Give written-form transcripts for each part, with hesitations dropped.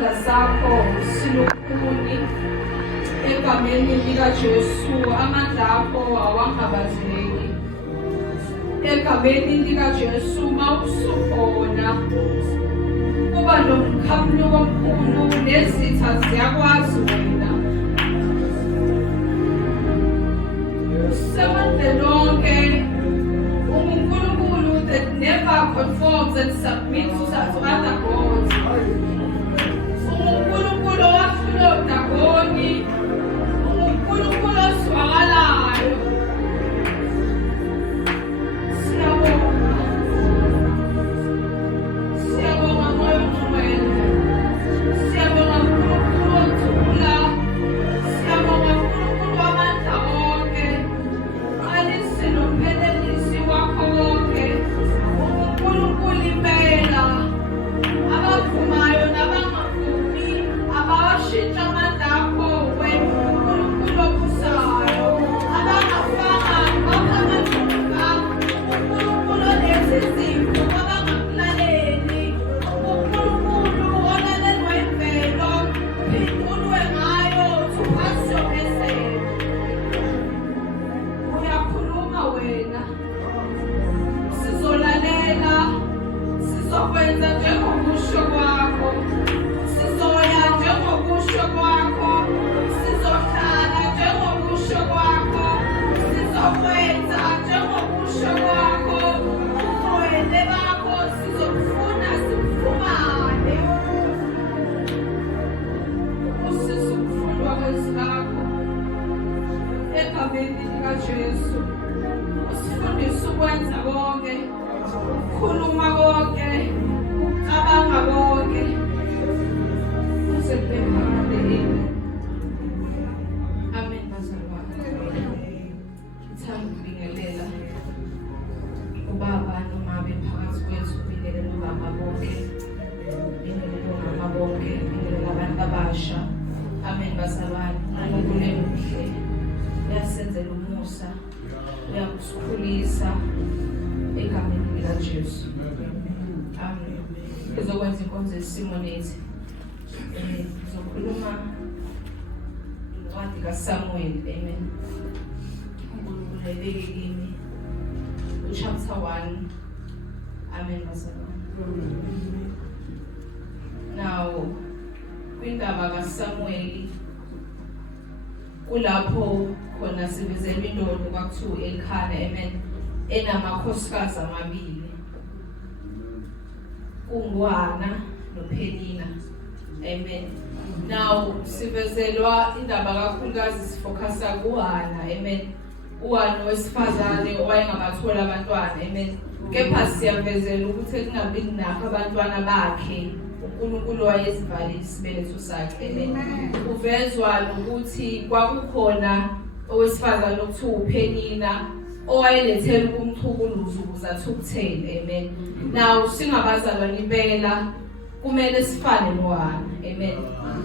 isandla sakho silukhuni egameni likaJesu. Amandla akho awangabazeki egameni likaJesu. Mawusukhona kuba nomkhamulo omkhulu, nezitha ziyakwazi wena. Usamandla lonke, uNkulunkulu that never conforms and submits to other gods. uNkulunkulu owahlula udagoni, uNkulunkulu oswakalayo. Siyabonga moya ongcwele, siyabonga uNkulunkulu othula, siyabonga uNkulunkulu wamandla wonke, uqalisi nomphelelisi wakho wonke, uNkulunkulu impela, abaphumayo nabangavumi, abawashintsha amandla akho, wena uNkulunkulu obusayo, abangafanga bakho amathumbu akho, uNkulunkulu onezizipho abangakulaleli, uNkulunkulu olalelwa imvelo, uphindulwe ngayo, to pass your message. Uyakhuluma wena, sizolalela, sizokwenza njengokusho kwakho, sizoya njengokusho kwakho, sizohlala njengokusho kwakho, sizokwenza njengokusho kwakho. Ubuwele bakho sizokufuna sifumane. Usise ukufundwa kwezakho egameni likaJesu. Usifundise ukwenza konke, ukukhuluma konke, ukucabanga konke, uze kube phakade. Amen. Bazalwane, ngithanda ukubingelela ubaba nomabe phakathi kwethu, ubingelela obaba bonke, ubingelela omama bonke, ubingelela abantu abasha. Amen. Bazalwane, uNkulunkulu emuhle, uyasenzela umusa, uyakusikhulisa egameni likaJesu. Amen. Ngizokwenza inkonzo yeSermonette. Ngizokhuluma incwadi kaSermonette. Amen. uNkulunkulu ebeke kimi uchapter 1. Amen. Bazalwane. Now, kwindaba kaSamuel kulapho khona sibizelwe indoda kwakuthiwa Elkhana. Amen. Enamakhosikazi amabili, uNgwana noPhenina. Amen. Now sivezelwa indaba kakhulukazi sifocusa kuHana. Amen. uHana wesifazane owayengabathola abantwana. Amen. Kepha siyavezela ukuthi kungabi nakho abantwana bakhe, uNkulunkulu wayezivalile isibeletho sakhe. Amen. Kuvezwa ukuthi kwakukhona owesifazane okuthiwa uPhenina owayelethele kumthukuluzo ukuze athukuthele. Amen. Now singabazalwane impela kumele sifane noHana. Amen.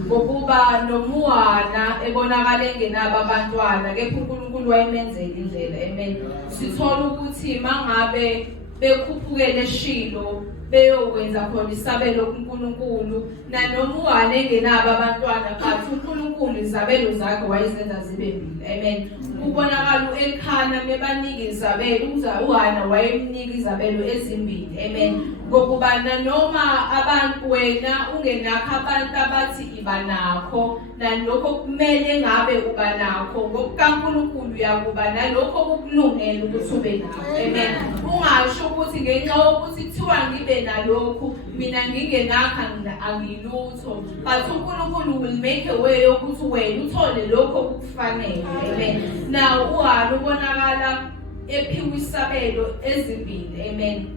Ngokuba nomuHana ebonakala engenabo abantwana, kepha uNkulunkulu wayemenzela indlela. Amen. Sithola ukuthi mangabe bekhuphukele eShilo beyokwenza khona isabelo kuNkulunkulu, nanomuHana engenabo abantwana, but uNkulunkulu izabelo zakhe wayezenza zibe mbili. Amen. Kubonakala uElkhana mebanika izabelo, uHana wayemnika izabelo ezimbili. Amen. Ngokuba noma abantu wena ungenakho abantu abathi iba nakho, nalokho kumele ngabe uba nakho, ngokukaNkulunkulu uyakuba nalokho okukulungela ukuthi ube nakho. Amen. Ungasho ukuthi ngenxa yokuthi kuthiwa ngibe nalokhu mina ngingenakho angilutho, but uNkulunkulu will make a way yokuthi wena uthole lokho okukufanele. Amen. Now uHana ubonakala ephiwe isabelo ezimbili. Amen.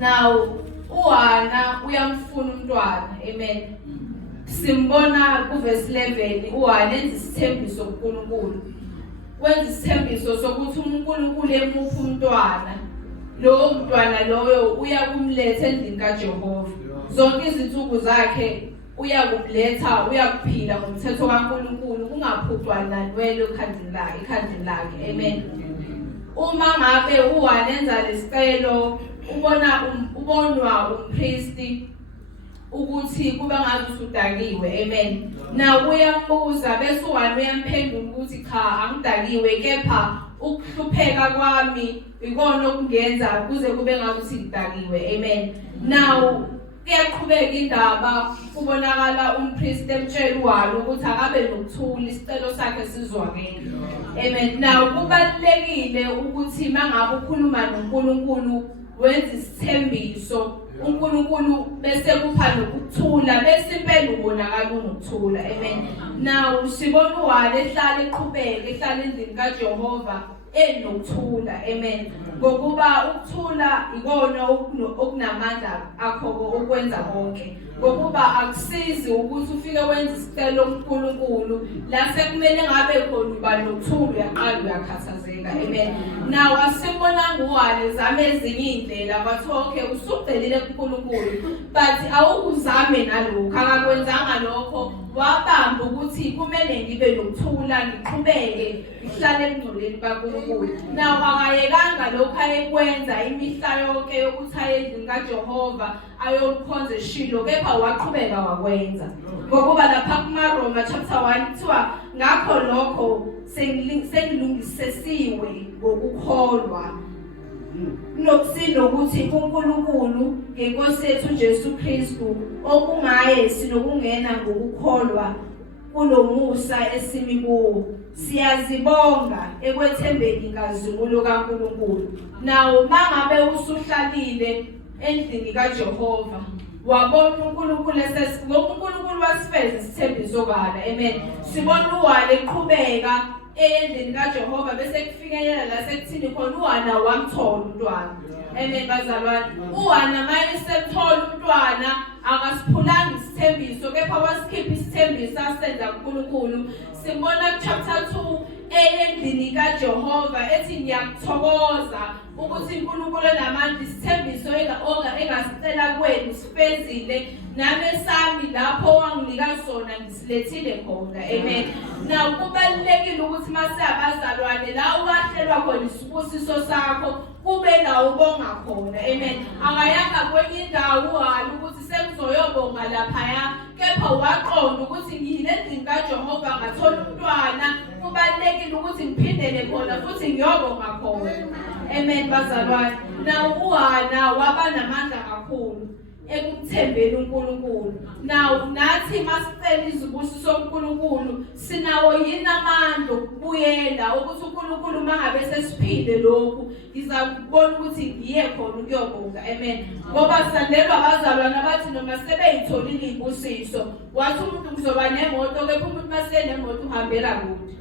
Now uHana uyamfuna umntwana. Amen. Simbona kuverse 11 uHana enza isithembiso kuNkulunkulu. Wenza isithembiso sokuthi uNkulunkulu emupha umntwana, lowo mntwana loyo uyakumletha endlini kaJehova. Zonke izinsuku zakhe uyakumletha, uyakuphila ngomthetho kaNkulunkulu, kungaphucwa nanwele ekhandleni lakhe. Amen. Uma ngabe uHana enza lesicelo, ubonwa umpristi ukuthi kuba ngathi usudakiwe. Amen. Na uyambuza bese u-1 uyamphendula ukuthi cha angidakiwe kepha ukuhlupheka kwami ikona okungenza kuze kube ngathi ngidakiwe. Amen. Now kuyaqhubeka indaba kubonakala umpriest emtshela u-1 ukuthi akabe nokuthula isicelo sakhe sizwakele. Amen. Now kubalekile ukuthi mangabe ukhuluma noNkulunkulu wenza isithembiso uNkulunkulu bese kupha nokuthula bese impela ubonakala unokuthula. Amen. Now sibona u-1 ehlala eqhubeka ehlala endlini kaJehova enokuthula. Amen. Ngokuba ukuthula ikona okunamandla akho okwenza konke. Ngokuba akusizi ukuthi ufike wenza isicelo kuNkulunkulu la sekumele ngabe khona uba nokuthula uyaqala uyakhathazeka. Amen. Now asibonanga u-1 ezame ezinye indlela bathi okay usucelile kuNkulunkulu but awukuzame nalokho akakwenzanga lokho wabamba ukuthi kumele ngibe nokuthula ngiqhubeke ngihlale emngcoleni kaNkulunkulu. Now akayekanga lokho ayekwenza imihla yonke yokuthi aye endlini kaJehova ayomkhonza eShilo kepha waqhubeka wakwenza. Ngokuba lapha kumaRoma chapter 1 kuthiwa ngakho lokho sengilungisesiwe ngokukholwa nokuthi uNkulunkulu ngeNkosi yethu uJesu Kristu okungaye sinokungena ngokukholwa kulomusa esimi kuwo. Siyazibonga ekwethembeni inkazimulo kaNkulunkulu. Nawo mangabe usuhlalile endlini kaJehova wabona uNkulunkulu uNkulunkulu wasifeza isithembiso kala. Amen. Sibona u-1 eqhubeka endlini kaJehova bese kufinyelela la sekuthini khona u-1 wamthola umntwana. Amen bazalwane. U-1 manje sethola umntwana akasiphulanga isithembiso kepha wasikhipha isithembiso asenza kuNkulunkulu. Simbona chapter 2 endlini kaJehova ethi ngiyakuthokoza ukuthi uNkulunkulu namandla isithembiso engasicela kwenu sifezile nami sami lapho wanginika sona ngisilethile khona. Amen. Now kubalekile ukuthi mase abazalwane la ukahlelwa khona isibusiso sakho kube la ubonga khona. Amen. Akayanga kwenye indawo ukuthi sekuzoyobonga lapha kepha waqonda ukuthi ngiyilendlini kaJehova ngathola umntwana kubalekile ukuthi ngiphindele khona futhi ngiyobonga khona. Amen bazalwane. Now u-1 waba namandla kakhulu ekuthembeni uNkulunkulu. Now nathi masicela izibusiso kuNkulunkulu sinawo yini amandla okubuyela ukuthi uNkulunkulu mangabe sesiphinde lokhu ngizakubona ukuthi ngiye khona ukuyobonga. Amen. Ngoba sandelwa abazalwane abathi noma sebeyitholile izibusiso wathi umuntu kuzoba nemoto kepha umuntu masenemoto uhambela kude.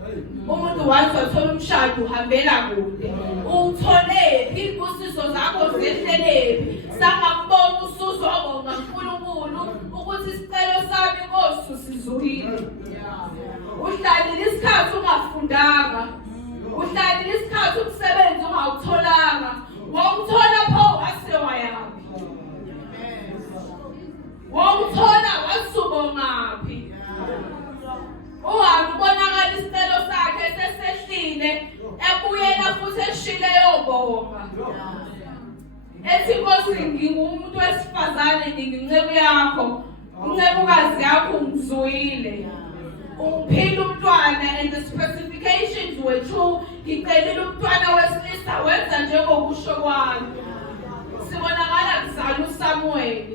Umuntu wathi wathola umshado uhambela kude. Uthole izibusiso zakho zehlelephi sangakubona usuzobonga uNkulunkulu ukuthi isicelo sami Nkosi sizulile. Uhlalile isikhathi ungafundanga. Uhlalile isikhathi umsebenzi ungawutholanga. Wawuthola pho wase wayaphi? Wawuthola wasubongaphi? Ubonakala isicelo sakhe sesehlile ebuyela futhi eshile yobonga. Ethi Nkosi ngingumuntu wesifazane nginginceku yakho. Uncebukazi yakho ungizuyile. Ungiphile umntwana and the specifications were true. Ngicelile umntwana wesilisa wenza njengokusho kwami. Sibonakala kuzala uSamuel.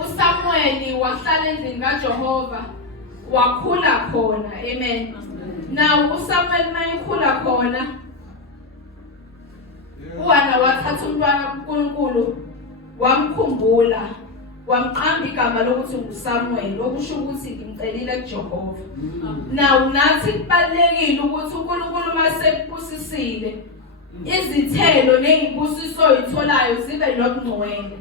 uSamuel wahlala endlini kaJehova wakhula khona. Amen. Now uSamuel mayekhula khona u-1 wathatha umntwana kuNkulunkulu wamkhumbula wamqamba igama lokuthi nguSamuel okusho ukuthi ngimcelile kuJehova. Now nathi kubalekile ukuthi uNkulunkulu masebusisile izithelo nezibusiso oyitholayo zibe nokungcwele.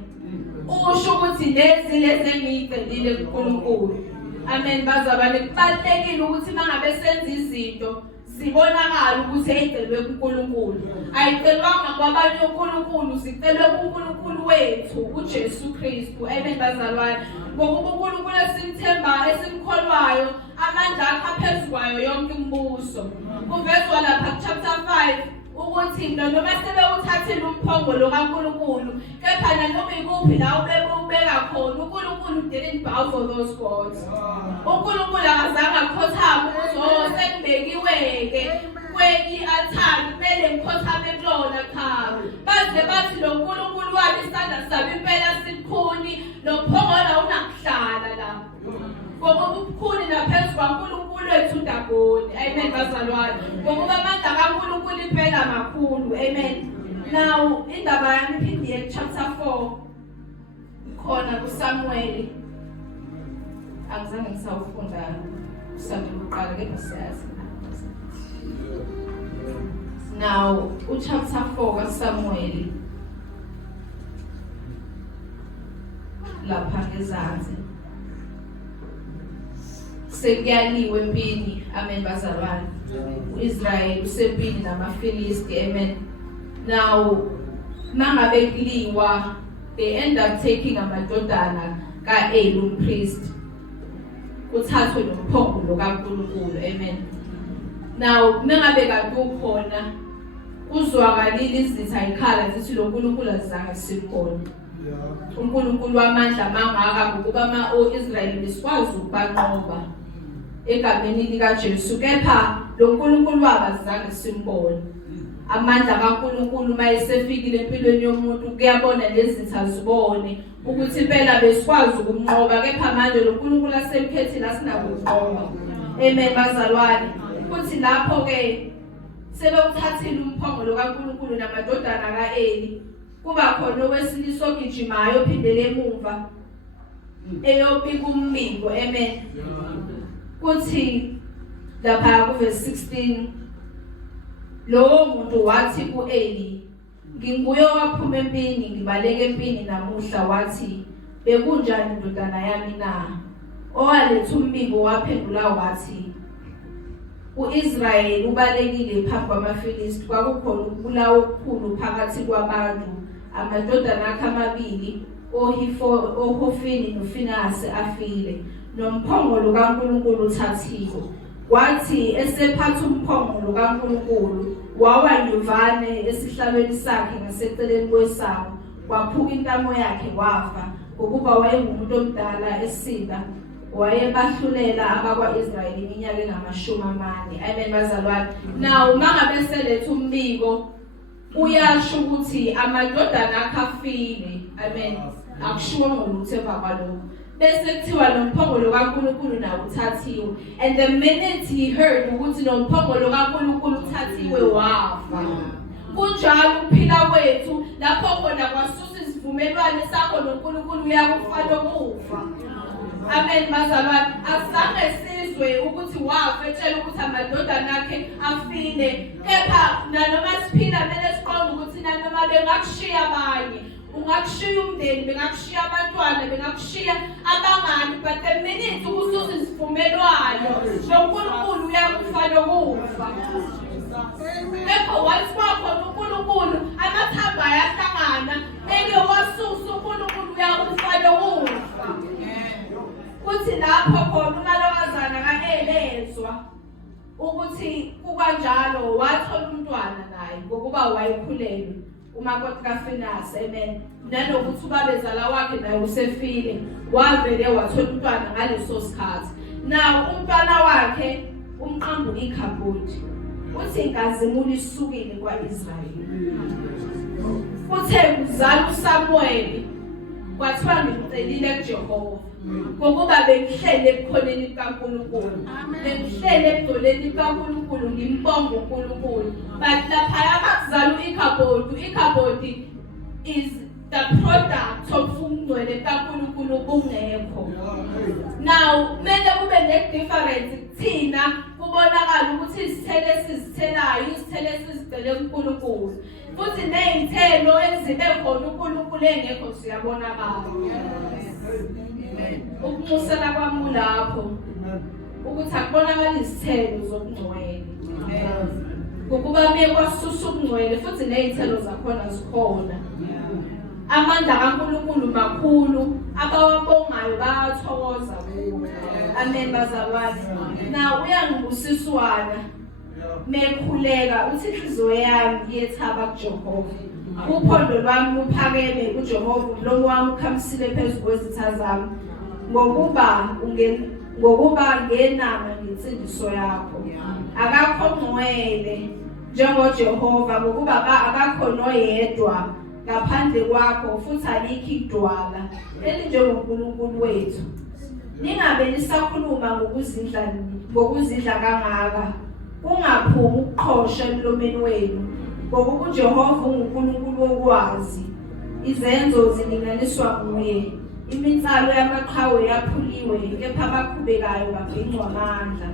Usho ukuthi lezi engiyicelile kuNkulunkulu. Amen bazalwane. Kubalekile ukuthi mangabe senza izinto sibonakala ukuthi eyicelwe kuNkulunkulu. Ayicelwanga kwabanye uNkulunkulu, zicelwe kuNkulunkulu wethu uJesu Kristu. Amen bazalwane. Ngokuba uNkulunkulu esimthembayo esimkholwayo amandla akhe aphezulu kwayo yonke umbuso. Kuvezwa lapha chapter 5 ukuthi noma sebewuthathile umphongolo kaNkulunkulu kepha noma ikuphi la ubeka khona uNkulunkulu didn't bow for those gods. uNkulunkulu akazange akhothame ukuthi sekubekiwe-ke kwenye i-altar kumele ngikhothame kulona cha. Baze bathi lo nkulunkulu wami isandla sabe impela sikhuni nomphongolo unakuhlala la. Ngoba ubukhuni naphezu kwaNkulunkulu wethu ndaboni. Amen bazalwane. Ngoba amandla kaNkulunkulu impela makhulu. Amen. Now indaba yami iphinde chapter 4 khona kuSamuel. Angizange ngisawufunda uSamuel uqala ke basiyazi. Now chapter 4 kaSamuel lapha ngezansi sekuyaliwe empini. Amen bazalwane. uIsrael usempini namaFilisti. Amen. Now mangabe kuliwa they end up taking amadodana kaEli umpriest uthathwe nomphongolo kaNkulunkulu. Amen. Now mengabe kanti ukhona uzwakalile izitha ikhala zithi lo nkulunkulu azange sikhona. uNkulunkulu wamandla mangaka ngokuba o-Israyeli besikwazi ukubanqoba egameni likaJesu kepha lo nkulunkulu wabo azange simbone. Amandla kaNkulunkulu mayesefikile empilweni yomuntu kuyabona lezitha zibone ukuthi impela besikwazi ukumnqoba kepha manje lo nkulunkulu asemkhethile asinako ukunqoba. Amen bazalwane. Kuthi lapho ke sebewuthathile umphongolo kaNkulunkulu namadodana kaEli kuba khona owesilisa ogijimayo ophindele emuva eyobika umbiko. Amen. Kuthi lapha kuverse 16 lowo muntu wathi kuEli nginguye owaphuma empini ngibaleke empini namuhla wathi bekunjani ndodana yami na? Owaletha umbiko waphendula wathi uIsrael ubalekile phambi kwamaFilisti kwakukhona ukubulawa okukhulu phakathi kwabantu. Amadodana akhe amabili oHofini noFinehasi afile nomphongolo kaNkulunkulu uthathiwe. Kwathi esephatha umphongolo kaNkulunkulu wawanyuvane esihlalweni sakhe ngaseceleni kwesango kwaphuka intamo yakhe wafa ngokuba wayengumuntu omdala esinda wayebahlulela abakwaIsrayeli iminyaka engamashumi 40. Amen bazalwane. Now mangabe seletha umbiko uyasho ukuthi amadodana akhe afile. Amen. Akushiwo ngolutho emva kwalokho bese kuthiwa lo mphongolo kaNkulunkulu nawo uthathiwe. And the minute he heard ukuthi lo mphongolo kaNkulunkulu uthathiwe wafa. Kunjalo ukuphila kwethu lapho khona kwasusa isivumelwano sakho noNkulunkulu uyakufa lokufa. Amen bazalwane. Azange sizwe ukuthi wafa etshela ukuthi amadodana akhe afile kepha nanoma siphila mele siqonde ukuthi nanoma bengakushiya abanye ungakushiya umndeni bengakushiya abantwana bengakushiya abangani but the minute ukususa isivumelwano noNkulunkulu uyakufa lokufa. Kepha wathi kwakhona uNkulunkulu amathamba ayahlangana eke wasusa uNkulunkulu uyakufa lokufa. Kuthi lapho khona umalokazana kaElezwa ukuthi kukanjalo wathola umntwana naye ngokuba wayekhulelwe umakoti kaFinehasi. Amen. Nanokuthi ubabezala wakhe naye usefile wavele wathola umntwana ngaleso sikhathi. Now umntwana wakhe umqambu iKhabhodi uthi inkazimulo isukile kwaIsrayeli. Kuthe kuzala uSamuel kwathiwa ngimcelile kuJehova ngokuba bengihlele ebukhoneni kaNkulunkulu. Bengihlele ebudoleni kaNkulunkulu ngimbonga uNkulunkulu. But lapha makuzala iKhabhodi. iKhabhodi is the product of ungcwele kaNkulunkulu bungekho. Now mele kube ne-difference kuthina kubonakala ukuthi izithelo esizithelayo izithelo esizicele kuNkulunkulu futhi nezithelo ezibe khona uNkulunkulu engekho siyabonakala. Ukunxusela kwami lapho ukuthi akubonakala izithelo zobungcwele. Ngokuba bekwasusa ubungcwele futhi nezithelo zakhona zikhona. Amandla kaNkulunkulu makhulu abawabongayo bayathokoza kuwo. Amen bazalwane. Na uyangibusiswana mekhuleka uthi inhliziyo yami iyethaba kuJehova. Uphondo lwami luphakeme kuJehova, umlomo wami ukhamisile phezu kwezitha zami. Ngokuba ngenama ngensindiso yakho. Akakho ngcwele njengoJehova, ngokuba akakho noyedwa ngaphandle kwakho, futhi alikho idwala elinjengoNkulunkulu wethu. Ningabe nisakhuluma ngokuzidla kangaka, kungaphumi ukuqhosha emlomeni wenu, ngokuba uJehova unguNkulunkulu wokwazi, izenzo zilinganiswa nguye. Imitsalo yamaqhawe yaphuliwe, kepha abakhubekayo babhincwa amandla.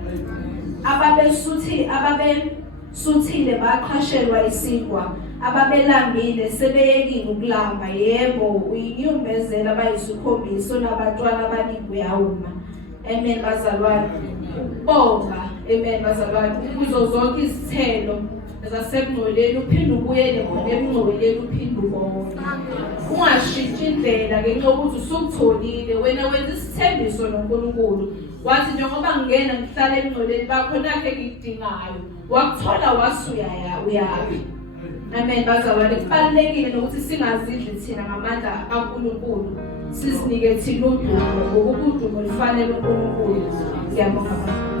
Ababesuthile baqhashelwa isinkwa, ababelambile sebeyekile ukulamba. Yebo, uyinyumbezela abayisikhombisa nabantwana abaningi uyawuma. Amen bazalwane. Ukubonga, amen bazalwane, kuzo zonke izithelo zasekungcoleni uphinde ubuyele khona emngcoleni uphinde ubonge. Ungashintshi indlela ngenxa yokuthi usukutholile. Wena wenza isithembiso noNkulunkulu wathi njengoba ngingena ngihlala emngcoleni bakhona-ke ngikudingayo, wakuthola uyaphi. Amen bazalwane. Kubalulekile nokuthi singazidli thina ngamandla kaNkulunkulu, sizinike thina udumo, ngokuba udumo lifanele uNkulunkulu. Ngiyabonga.